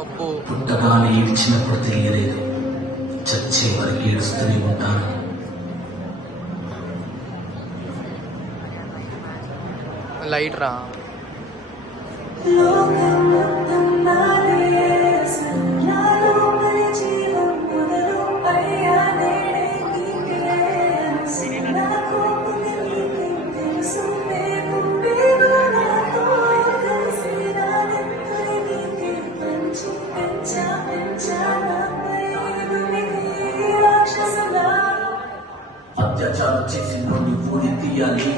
అబ్బో. పుట్టగానే ఏడ్చినప్పుడు తెలియలేదు, చచ్చే వరకు ఏడుస్తూనే ఉంటాను. లైట్ రా. అత్యాచారం చేసి నుండి ఊరి తీయాలి,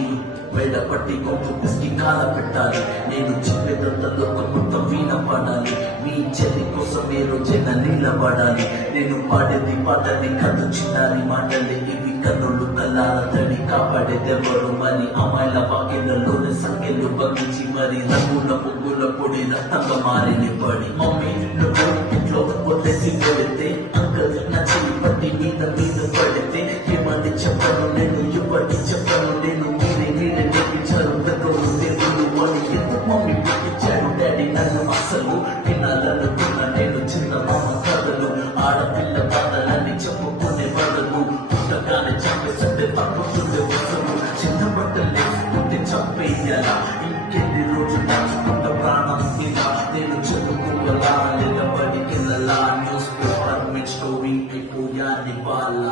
వేడ పట్టి కొంపు పిసికి కాల పెట్టాలి. నేను చెప్పేదంతా లోకం మొత్తం వీణ పాడాలి. మీ చెల్లి కోసం ఏ రోజైనా నిలబడాలి. నేను పాడేది పాటని కథ చిన్నారి మాటలే ఇవి, కన్నులు కల్లాల తడి కాపాడేదెవరు మరి? అమ్మాయిల వాకిళ్లలోని సంఖ్యలు బంధించి మరి రంగుల పువ్వుల పొడి రక్తంగా మారిని పడి. మమ్మీ నువ్వు ఇంట్లో వదిలేసి పెడితే, అంకల్ నా చెయ్యి పట్టి మీద మీద పడితే, ఏమని చెప్పను నేను ఇవ్వని చెప్పను నేను, మీరే మీరే నేర్పించారు పెద్దోళ్ళు దేవుళ్ళు అని. ఎందుకు మమ్మీ పుట్టించాడు డాడీ నన్ను? అసలు వినాలనుకున్న నేను చిన్న మామ కథలు, ఆడపిల్ల బాధలన్నీ చెప్పుకునే బదులు పుట్టగానే చంపేస్తుంటే తప్పుతుండే వసలు. చిన్న బట్టలు వేసుకుంటే చంపేయాలా? ఇంకెన్ని రోజులు దాచుకుంట ప్రాణం ఇలా? నేను చదువుకోవాలా లేదా బడికెళ్ళలా? న్యూస్ పేపర్ మీద స్టోరీ అయిపోయాని వాళ్ళ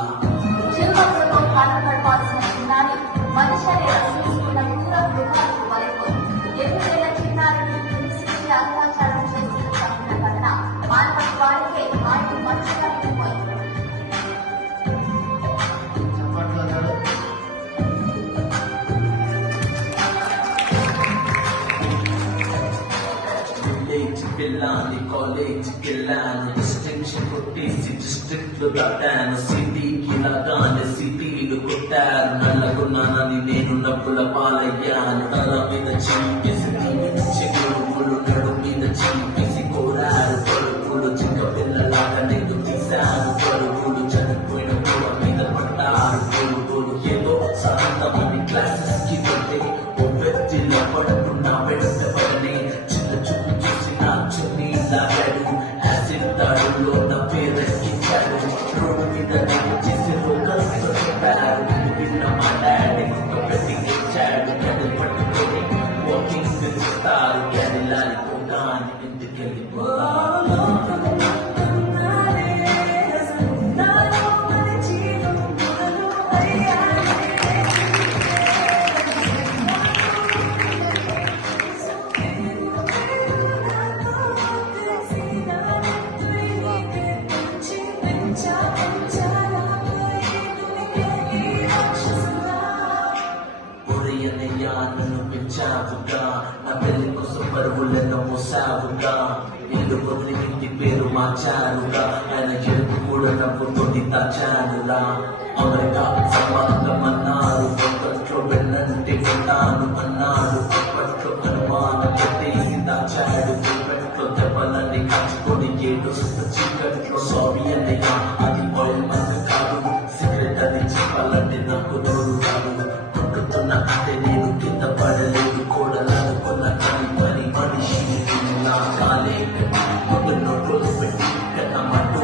పిల్లాని కాలేజీకి వెళ్ళాను, డిస్టింక్షన్ కొట్టేసి డిస్ట్రిక్ట్ లో దాటాను. సిటీకి లాగానే సిటీలు కొట్టారు, నల్లగొన్నానని నేను నవ్వుల పాలయ్యాను. తల మీద చీపేసి దీవించి గురువులు నడు మీద చీపేసి కోరారు పరుగులు. చిన్న పిల్లలాగా నేను తీశాను పరుగులు, చనిపోయిన పూల మీద పడ్డారు పరుగులు. ఏదో సాయంత్రమని క్లాసెస్ కి వెళ్తే ఓ వ్యక్తిలో పడుకున్నా వెంటబడనే చిన్న చూపు చూసి నా చెన్ని లాగాడు. యాసిడ్ దాడుల్లో నా పేరెక్కించాడు. రోడ్డు మీద నేను చేసి రోగాలు చెప్పారు. విన్న మా డాడీ ఒక పెట్టి ఇచ్చాడు. గడి పట్టుకొని వాకింగ్ పిలుస్తారు, గడిలాలి పోగాని ఇంటికి వెళ్ళిపోతాను. నన్ను పెంచావుగా, నా పెళ్లి కోసం పరుగులను మోసావుగా. ఇల్లు వదిలి ఇంటి పేరు మార్చారుగా, ఆయన గెలుపు కూడా నవ్వుతోటి దాచానురా. అమెరికా సంబంధం అన్నారు, ఒకట్లో వెళ్ళంటే ఉంటాను అన్నాడు. అప్పట్లో అనుమానం పెట్టేసి దాచాడు, ఇప్పట్లో దెబ్బలన్నీ కాచుకొని ఏడుస్తూ చీకట్లో. సారీ అన్నయ్య అది ఆయిల్ మందు కాదు, సిగరెట్ అది చెప్పాలంటే నాకు నోరు కాదు. కొట్టుతున్న అంటే నేను కింద పడలేదు, కోడలనుకున్న కానీ పని మనిషి నా కాలే ముందు నోట్లు పెట్టి కన్నా మట్టు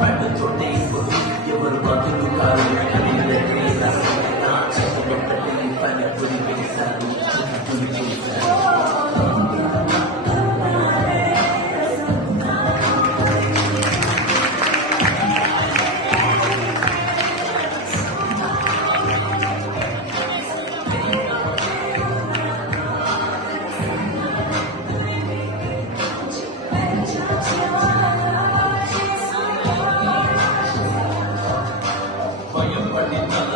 పడ్డతోటే ఎవరు బతులు కాదు. చెప్పబట్టని పని పులి వేశారు, పులి చేశారు. భయపడి తల